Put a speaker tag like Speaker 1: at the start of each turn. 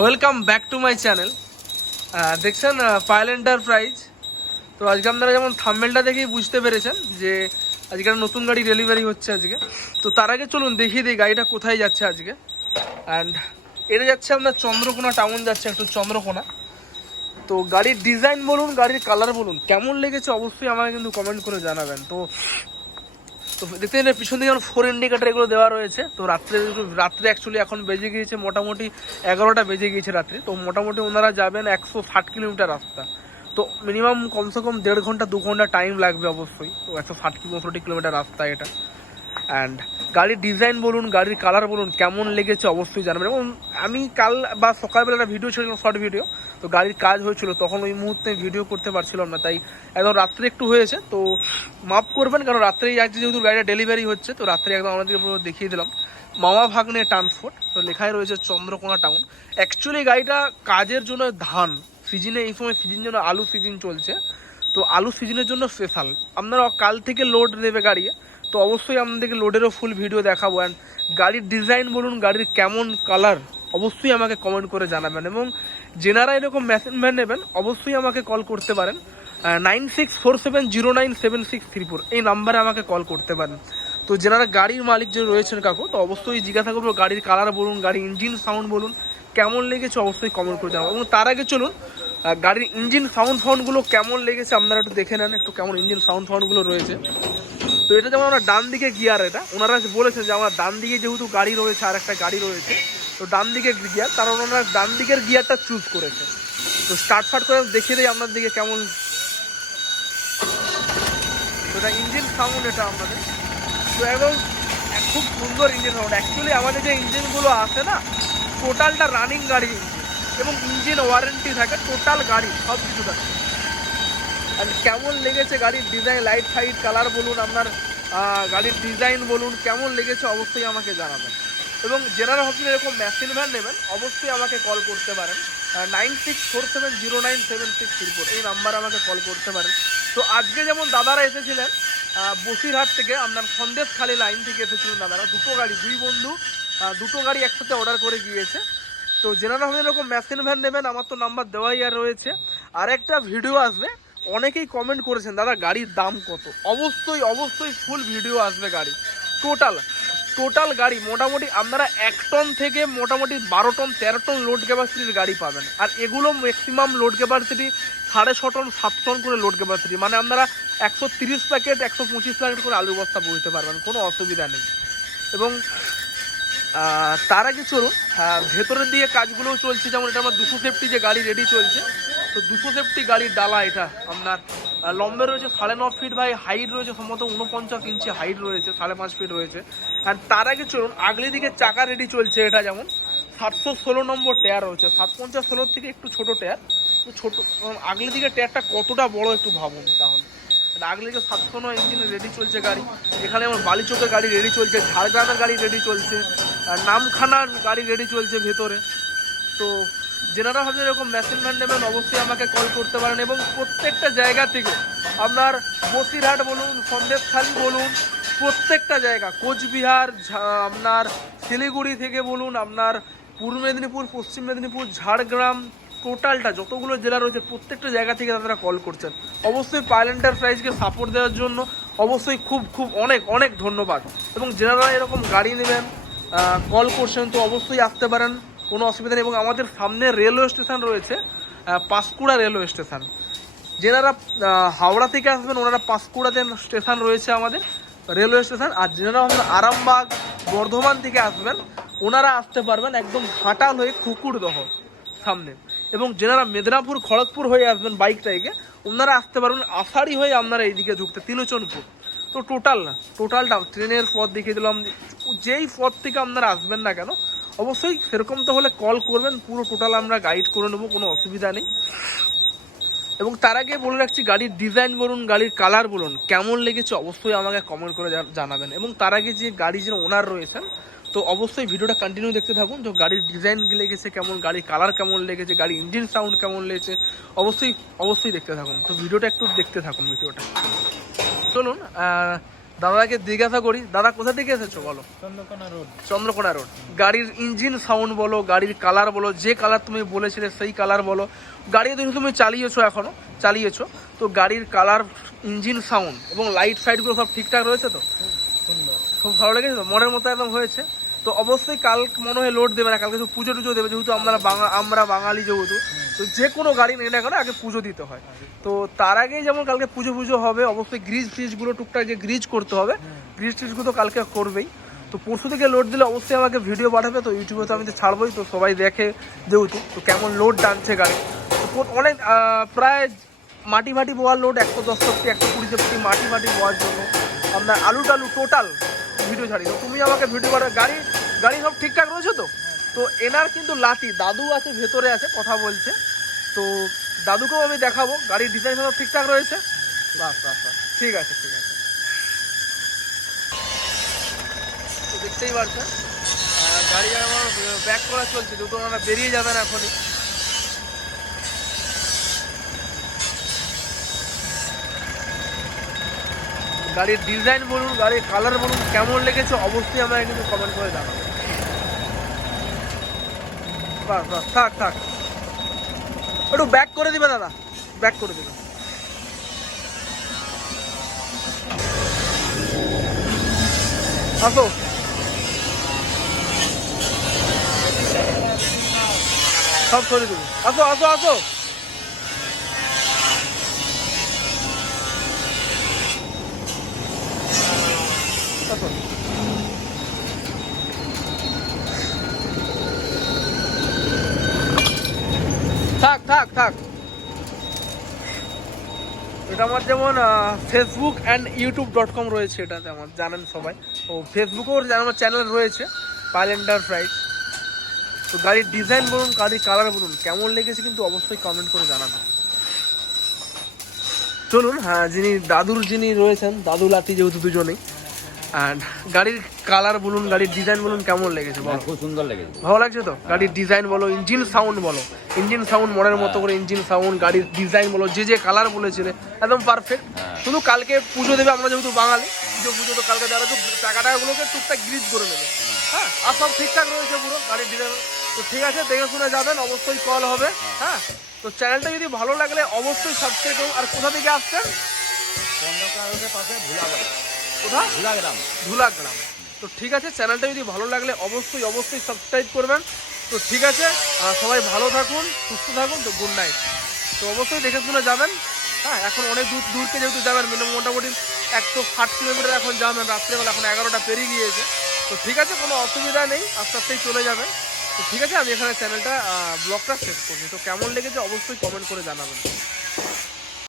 Speaker 1: Welcome back to my channel দেখছেন Payel enterprise তো আজকে আপনারা যেমন থাম্বেলটা দেখেই বুঝতে পেরেছেন যে আজকে একটা নতুন গাড়ি ডেলিভারি হচ্ছে আজকে। তো তার আগে চলুন দেখিয়ে দিই গাড়িটা কোথায় যাচ্ছে আজকে। অ্যান্ড এটা যাচ্ছে আপনার চন্দ্রকোনা টাউন যাচ্ছে, একটু চন্দ্রকোনা। তো গাড়ির ডিজাইন বলুন, গাড়ির কালার বলুন, কেমন লেগেছে অবশ্যই আমাকে কিন্তু কমেন্ট করে জানাবেন। তো তো দেখতে গেলে পিছন দিকে যেমন ফোর ইন্ডিকেটার এগুলো দেওয়া রয়েছে, তো রাত্রে রাত্রে অ্যাকচুয়ালি এখন বেজে গিয়েছে মোটামুটি এগারোটা বেজে গিয়েছে রাত্রে, তো মোটামুটি ওনারা যাবেন একশো ষাট কিলোমিটার রাস্তা। তো মিনিমাম কমসে কম দেড় ঘণ্টা, দু ঘণ্টা টাইম লাগবে অবশ্যই, তো একশো ষাট পঁয়ষট্টি কিলোমিটার রাস্তা এটা। অ্যান্ড গাড়ির ডিজাইন বলুন, গাড়ির কালার বলুন, কেমন লেগেছে অবশ্যই জানাবেন। এবং আমি কাল বা সকালবেলা একটা ভিডিও ছেড়েছিলাম শর্ট ভিডিও তো গাড়ির কাজ হয়েছিল, তখন ওই মুহূর্তে ভিডিও করতে পারছিলাম না, তাই একদম রাত্রে একটু হয়েছে, তো মাফ করবেন, কারণ রাত্রেই আজকে যেহেতু গাড়িটা ডেলিভারি হচ্ছে, তো রাত্রে একদম আমাদেরকে পুরো দেখিয়ে দিলাম। মামা ভাগ্নে ট্রান্সপোর্ট তো লেখাই রয়েছে চন্দ্রকোনা টাউন অ্যাকচুয়ালি গাড়িটা কাজের জন্য ধান, সিজনে এই সময় সিজন জন্য আলু সিজন চলছে, তো আলু সিজনের জন্য স্পেশাল আপনারা কাল থেকে লোড নেবে গাড়ি তো অবশ্যই আপনাদেরকে লোডেরও ফুল ভিডিও দেখাবো। অ্যান্ড গাড়ির ডিজাইন বলুন, গাড়ির কেমন কালার অবশ্যই আমাকে কমেন্ট করে জানাবেন। এবং যেনারা এরকম মেশিন নেবেন, অবশ্যই আমাকে কল করতে পারেন। Nine six four seven zero nine seven six three four এই নাম্বারে আমাকে কল করতে পারেন। তো যেনারা গাড়ির মালিক যে রয়েছেন কাকু, তো অবশ্যই জিজ্ঞাসা করব, গাড়ির কালার বলুন, গাড়ির ইঞ্জিন সাউন্ড বলুন, কেমন লেগেছে অবশ্যই কমেন্ট করে জানাব। এবং তার আগে চলুন গাড়ির ইঞ্জিন সাউন্ড ফাউন্ডগুলো কেমন লেগেছে আপনারা একটু দেখে নেন, একটু কেমন ইঞ্জিন সাউন্ড ফাউন্ডগুলো রয়েছে। তো এটা যেমন আমরা ডান দিকে গিয়ার এটা ওনারা বলেছেন যে আমার ডান দিকে যেহেতু গাড়ি রয়েছে, আর একটা গাড়ি রয়েছে, তো ডান দিকে গিয়ার তার ওনারা ডান দিকের গিয়ারটা চুজ করেছে। তো স্টার্ট ফার্ট করে দেখিয়ে দিই আপনার দিকে কেমন। ইঞ্জিন সাউন্ড এটা আমাদের। তো এবং খুব সুন্দর ইঞ্জিন সাউন্ড অ্যাকচুয়ালি আমাদের যে ইঞ্জিনগুলো আছে না টোটালটা রানিং গাড়ি এবং ইঞ্জিন ওয়ারেন্টি থাকে টোটাল গাড়ি সব কিছু থাকে। আর কেমন লেগেছে গাড়ির ডিজাইন লাইট ফাইট কালার বলুন, আপনার গাড়ির ডিজাইন বলুন, কেমন লেগেছে অবশ্যই আমাকে জানাবেন। এবং যারা ভাবছেন এরকম মেশিন ভ্যান নেবেন, অবশ্যই আমাকে কল করতে পারেন। Nine six four seven zero nine seven six three four এই নাম্বারে আমাকে কল করতে পারেন। তো আজকে যেমন দাদারা এসেছিলেন বসিরহাট থেকে, আপনার সন্দেশখালী লাইন থেকে এসেছিলেন দাদারা, দুটো গাড়ি, দুই বন্ধু দুটো গাড়ি একসাথে অর্ডার করে গিয়েছে। তো যেনারা হবে এরকম মেশিন ভ্যান নেবেন, আমার তো নাম্বার দেওয়াই আর রয়েছে। আর একটা ভিডিও আসবে অনেকেই কমেন্ট করেছেন, দাদা, গাড়ির দাম কত? অবশ্যই অবশ্যই ফুল ভিডিও আসবে গাড়ি। টোটাল টোটাল গাড়ি মোটামুটি আপনারা এক টন থেকে মোটামুটি বারো টন তেরো টন লোড ক্যাপাসিটির গাড়ি পাবেন। আর এগুলো ম্যাক্সিমাম লোড ক্যাপাসিটি সাড়ে ছ টন সাত টন করে লোড ক্যাপাসিটি মানে আপনারা একশো তিরিশ প্যাকেট একশো পঁচিশ প্যাকেট করে আলু বস্তা বইতে পারবেন, কোনো অসুবিধা নেই। এবং তার আগে চলুন ভেতরের দিকে কাজগুলোও চলছে, যেমন এটা আমার দুশো সেফটি যে গাড়ি রেডি চলছে। তো দুশো সেফটি গাড়ির ডালা এটা আপনার। লম্বে রয়েছে সাড়ে ন ফিট ভাই হাইট রয়েছে, সম্ভবত উনপঞ্চাশ ইঞ্চি হাইট রয়েছে, সাড়ে পাঁচ ফিট রয়েছে। আর তার আগে চলুন, আগলি দিকে চাকা রেডি চলছে এটা যেমন। সাতশো ষোলো নম্বর টায়ার রয়েছে সাত পঞ্চাশ ষোলোর থেকে একটু ছোট টায়ার ছোট আগলি দিকে টায়ারটা কতটা বড় একটু ভাবুন তাহলে। আগলি দিকে সাতশো নয় ইঞ্জিন রেডি চলছে গাড়ি, এখানে আমার বালিচকের গাড়ি রেডি চলছে, ঝাড়গ্রামের গাড়ি রেডি চলছে নামখানার গাড়ি রেডি চলছে ভেতরে। তো যেনারা ভাবে এরকম মেশিন ম্যান নেবেন অবশ্যই আমাকে কল করতে পারেন এবং প্রত্যেকটা জায়গা থেকে আপনার বসিরহাট বলুন, সন্দেশখালি বলুন, প্রত্যেকটা জায়গা, কোচবিহার আপনার শিলিগুড়ি থেকে বলুন, আপনার পূর্ব মেদিনীপুর, পশ্চিম মেদিনীপুর, ঝাড়গ্রাম, টোটালটা যতগুলো জেলা রয়েছে প্রত্যেকটা জায়গা থেকে তারা কল করছেন। অবশ্যই পাইল এন্টারপ্রাইজকে সাপোর্ট দেওয়ার জন্য অবশ্যই খুব খুব অনেক অনেক ধন্যবাদ। এবং যারা এরকম গাড়ি নেবেন কল করছেন তো অবশ্যই আসতে পারেন। কোনো অসুবিধা নেই এবং আমাদের সামনে রেলওয়ে স্টেশন রয়েছে পাঁশকুড়া রেলওয়ে স্টেশন। যেনারা হাওড়া থেকে আসবেন, ওনারা পাঁশকুড়াতে স্টেশন রয়েছে আমাদের রেলওয়ে স্টেশন। আর যেনারা আরামবাগ, বর্ধমান থেকে আসবেন, ওনারা আসতে পারবেন একদম ঘাটাল হয়ে খুকুরদহ সামনে। এবং যেনারা মেদিনীপুর, খড়গপুর হয়ে আসবেন বাইক থেকে ওনারা আসতে পারবেন আষাঢ়ি হয়ে আপনারা এইদিকে ঢুকতে, তিলোচনপুর। তো টোটাল না, টোটালটা ট্রেনের পথ দেখিয়ে দিলাম। যেই পথ থেকে আপনারা আসবেন না কেন অবশ্যই, সেরকম তো হলে কল করবেন, পুরো টোটাল আমরা গাইড করে নেব, কোনো অসুবিধা নেই। এবং তার আগে বলে রাখছি, গাড়ির ডিজাইন বলুন, গাড়ির কালার বলুন, কেমন লেগেছে অবশ্যই আমাকে কমেন্ট করে জানাবেন। এবং তার আগে যে গাড়ি যে ওনার রয়েছেন, তো অবশ্যই ভিডিওটা কন্টিনিউ দেখতে থাকুন তো গাড়ির ডিজাইন লেগেছে কেমন, গাড়ির কালার কেমন লেগেছে, গাড়ির ইঞ্জিন সাউন্ড কেমন লেগেছে, অবশ্যই অবশ্যই দেখতে থাকুন। তো ভিডিওটা একটু দেখতে থাকুন ভিডিওটা। চলুন দাদাকে জিজ্ঞাসা করি দাদা কোথা থেকে এসেছ বলো?
Speaker 2: চন্দ্রকোনা রোড।
Speaker 1: চন্দ্রকোনা রোড। গাড়ির ইঞ্জিন সাউন্ড বলো গাড়ির কালার বলো যে কালার তুমি বলেছিলে সেই কালার বলো। গাড়ি তুমি তুমি চালিয়েছো এখনও চালিয়েছো। তো গাড়ির কালার ইঞ্জিন সাউন্ড এবং লাইট ফাইটগুলো সব ঠিকঠাক রয়েছে তো? খুব ভালো লেগেছে তো? মনের মতো একদম হয়েছে। তো অবশ্যই কাল মনে হয় লোড দেবে না কালকে পুজো টুজো দেবে যেহেতু আমরা বাঙা আমরা বাঙালি যেহেতু। তো যে কোনো গাড়ি নিয়ে না আগে পুজো দিতে হয়। তো তার আগেই যেমন কালকে পুজো পুজো হবে, অবশ্যই গ্রিজ ফ্রিজগুলো টুকটাক যে গ্রিজ করতে হবে, গ্রিজ ফ্রিজগুলো তো কালকে করবেই। তো পরশু থেকে লোড দিলে অবশ্যই আমাকে ভিডিও পাঠাবে, তো ইউটিউবে তো আমি তো ছাড়বোই, তো সবাই দেখে যেহেতু তো কেমন লোড টানছে গাড়ি। তো অনেক প্রায় মাটি মাটি বোয়ার লোড একশো দশ সপ্তাহ একশো কুড়ি সপ্তাহ মাটি মাটি বোয়ার জন্য। আপনার আলু টালু টোটাল ভিডিও ছাড়ি। তো তুমি আমাকে ভিডিও পাঠাবে, গাড়ি গাড়ি সব ঠিকঠাক রয়েছে তো? তো এনার কিন্তু লাতি দাদু আছে, ভেতরে আছে, কথা বলছে। তো দাদুকেও আমি দেখাবো, গাড়ির ডিজাইন সব ঠিকঠাক রয়েছে? বাস বাস বাস ঠিক আছে ঠিক আছে। তো দেখতেই পারছেন গাড়ি আমার ব্যাক করা চলছে, যেহেতু ওনারা বেরিয়ে যাবেন এখনই। গাড়ির ডিজাইন বলুন, গাড়ির কালার বলুন, কেমন লেগেছে, অবশ্যই আমরা কিন্তু কমেন্ট করে জানাব। বাস বাস থাক থাক। একটু ব্যাক করে দিবে, দাদা। ব্যাক করে দিবে। আসো। সব করে দেবো। আসো আসো আসো থাক থাক থাক এটা আমার যেমন Facebook and YouTube dot com রয়েছে এটাতে আমার, জানেন সবাই। ও ফেসবুকেও আমার চ্যানেল রয়েছে পাল এন্টারপ্রাইজ তো গাড়ির ডিজাইন বলুন, গাড়ির কালার বলুন, কেমন লেগেছে কিন্তু অবশ্যই কমেন্ট করে জানাবেন। চলুন হ্যাঁ যিনি দাদুর যিনি রয়েছেন দাদু লাতি যেহেতু দুজনেই অ্যান্ড গাড়ির কালার বলুন গাড়ির ডিজাইন বলুন কেমন লেগেছে বলো?
Speaker 3: খুব সুন্দর লেগেছে।
Speaker 1: ভালো লাগছে তো? গাড়ির ডিজাইন বলো ইঞ্জিন সাউন্ড বলো। ইঞ্জিন সাউন্ড মনের মতো করে ইঞ্জিন সাউন্ড গাড়ির ডিজাইন বলো যে যে কালার বলেছিলে একদম পারফেক্ট
Speaker 3: হ্যাঁ।
Speaker 1: শুধু কালকে পুজো দেবে আমরা যেহেতু বাঙালি পুজো পুজো তো কালকে যারা তো টাকা টাকাগুলোকে টুকটাক গ্রিজ করে নেবে। হ্যাঁ আর সব ঠিকঠাক রয়েছে পুরো গাড়ির ডিজাইন তো ঠিক আছে দেখে শুনে যাবেন অবশ্যই কল হবে হ্যাঁ। তো চ্যানেলটা যদি ভালো লাগলে অবশ্যই সাবস্ক্রাইব করুন। আর কোথা থেকে আসছেন?
Speaker 3: পাশে ভুলা গ্রাম
Speaker 1: কোথা
Speaker 3: ভুলা গ্রাম
Speaker 1: ধুলাগ্রাম। তো ঠিক আছে চ্যানেলটা যদি ভালো লাগলে অবশ্যই অবশ্যই সাবস্ক্রাইব করবেন। তো ঠিক আছে আর সবাই ভালো থাকুন সুস্থ থাকুন তো গুড নাইট তো অবশ্যই দেখে শুনে যাবেন। হ্যাঁ এখন অনেক দূর দূরকে যেহেতু যাবেন মিনিমাম মোটামুটি একশো ষাট কিলোমিটার এখন যাবেন রাত্রেবেলা এখন এগারোটা পেরিয়ে গিয়েছে। তো ঠিক আছে কোনো অসুবিধা নেই আস্তে আস্তেই চলে যাবেন তো ঠিক আছে আমি এখানে চ্যানেলটা ব্লগটা শেষ করছি। তো কেমন লেগেছে অবশ্যই কমেন্ট করে জানাবেন।